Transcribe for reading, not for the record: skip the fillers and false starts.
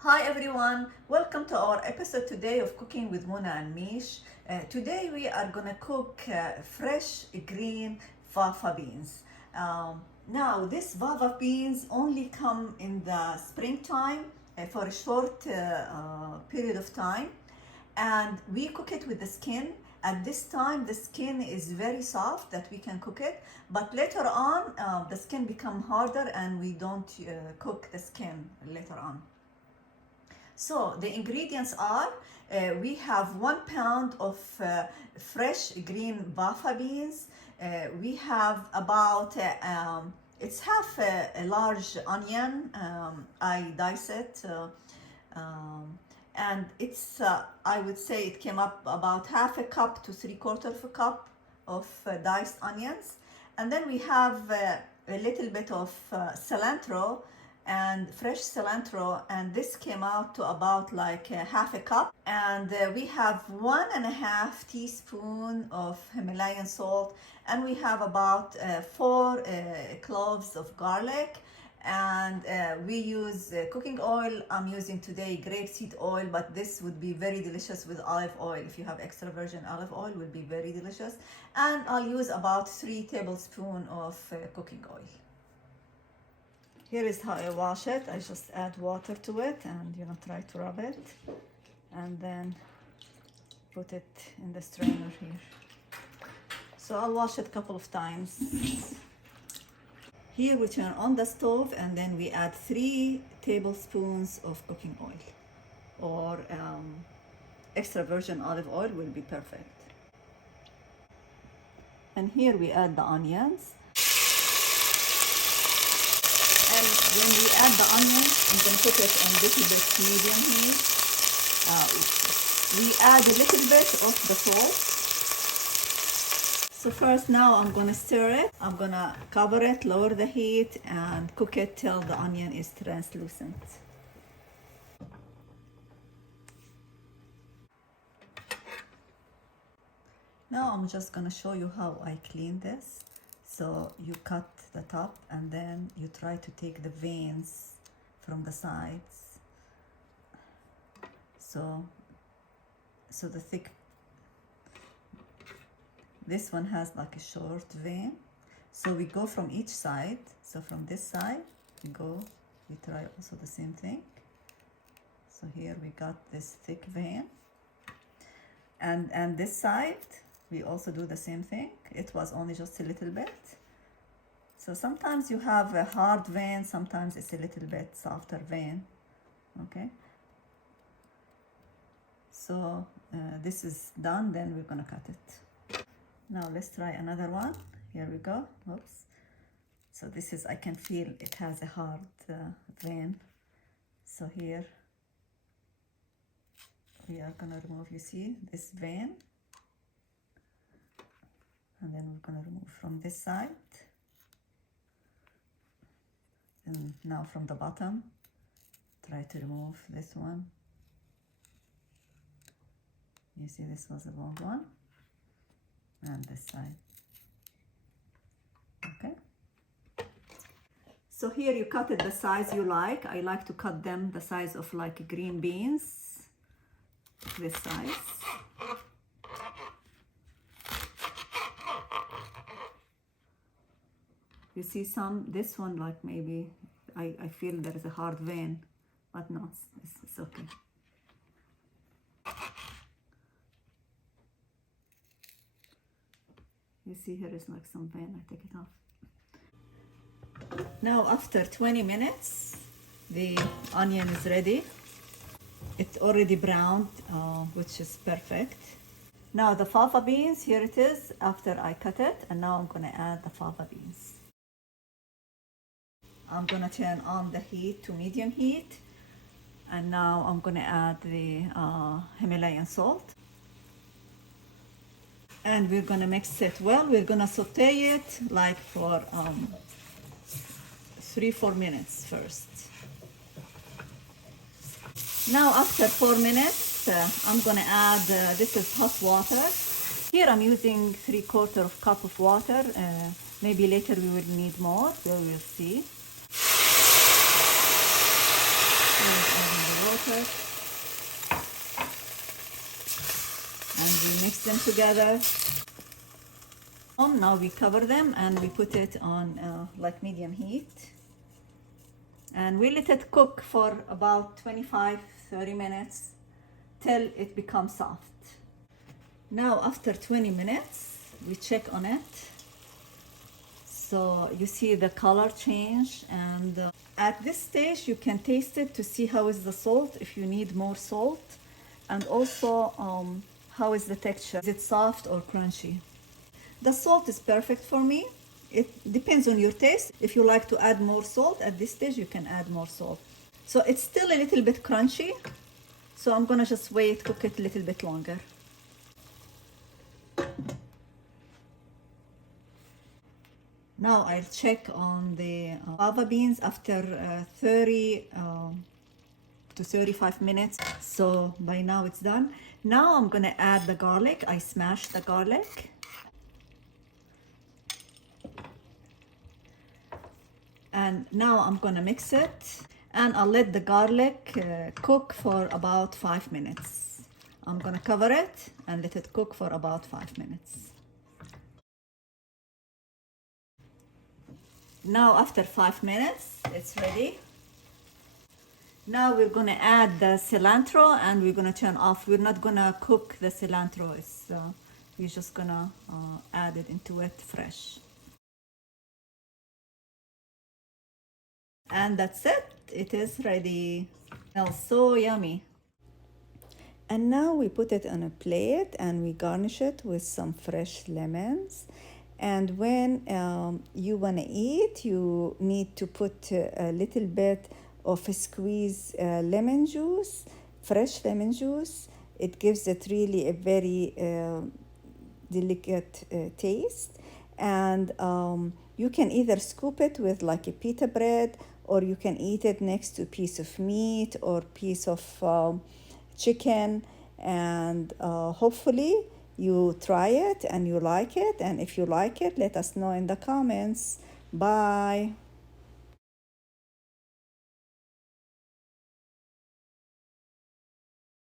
Hi everyone, welcome to our episode today of Cooking with Mona and Mish. Today we are gonna cook fresh green fava beans. Now this fava beans only come in the springtime for a short period of time, and we cook it with the skin. At this time the skin is very soft that we can cook it, but later on the skin become harder and we don't cook the skin later on. So the ingredients are, we have 1 pound of fresh green fava beans. We have about, it's half a large onion. I dice it. And it's, I would say it came up about half a cup to 3/4 of a cup of diced onions. And then we have a little bit of cilantro and fresh cilantro, and this came out to about like half a cup. And we have 1.5 teaspoon of Himalayan salt, and we have about 4 cloves of garlic. And we use cooking oil. I'm using today grapeseed oil, but this would be very delicious with olive oil. If you have extra virgin olive oil, will be very delicious. And I'll use about 3 tablespoons of cooking oil. Here is how I wash it. I just add water to it and try to rub it, and then put it in the strainer here. So I'll wash it a couple of times. Here we turn on the stove, and then we add 3 tablespoons of cooking oil, or extra virgin olive oil will be perfect. And here we add the onions. And when we add the onions, I'm going to put it on little bit medium heat. We add a little bit of the salt. So first, now I'm going to stir it. I'm going to cover it, lower the heat, and cook it till the onion is translucent. Now I'm just going to show you how I clean this. So you cut the top, and then you try to take the veins from the sides. So the thick, this one has like a short vein. So we go from each side. So from this side, we try also the same thing. So here we got this thick vein. And this side, we also do the same thing. It was only just a little bit. So sometimes you have a hard vein, sometimes it's a little bit softer vein. Okay. So this is done, then we're gonna cut it. Now let's try another one. Here we go. Oops. So this is, I can feel it has a hard vein. So here we are gonna remove, you see, this vein. And then we're gonna remove from this side. And now from the bottom, try to remove this one. You see, this was a long one. And this side. Okay. So here you cut it the size you like. I like to cut them the size of like green beans. This size. You see this one like maybe, I feel there is a hard vein, but no, it's okay. You see here is like some vein, I take it off. Now after 20 minutes, the onion is ready. It's already browned, which is perfect. Now the fava beans, here it is after I cut it, and now I'm gonna add the fava beans. I'm gonna turn on the heat to medium heat, and now I'm gonna add the Himalayan salt, and we're gonna mix it well. We're gonna saute it like for 3-4 minutes first. Now after 4 minutes, I'm gonna add, this is hot water. Here I'm using 3/4 cup of water. Maybe later we will need more, we will see. water. And we mix them together. Now we cover them and we put it on like medium heat. And we let it cook for about 25-30 minutes till it becomes soft. Now after 20 minutes, we check on it. So you see the color change, and at this stage you can taste it to see how is the salt, if you need more salt, and also how is the texture, is it soft or crunchy. The salt is perfect for me. It depends on your taste. If you like to add more salt at this stage, you can add more salt. So it's still a little bit crunchy, so I'm gonna just cook it a little bit longer. Now I'll check on the fava beans after 30 to 35 minutes. So by now it's done. Now I'm gonna add the garlic. I smashed the garlic. And now I'm gonna mix it, and I'll let the garlic cook for about 5 minutes. I'm gonna cover it and let it cook for about 5 minutes. Now after 5 minutes, it's ready. Now we're gonna add the cilantro and we're gonna turn off. We're not gonna cook the cilantro. We're just gonna add it into it fresh. And that's it. It is ready. Smells so yummy. And now we put it on a plate and we garnish it with some fresh lemons. And when you want to eat, you need to put a little bit of a squeeze lemon juice, fresh lemon juice. It gives it really a very delicate taste. And you can either scoop it with like a pita bread, or you can eat it next to a piece of meat or piece of chicken. And hopefully you try it and you like it. And if you like it, let us know in the comments. Bye.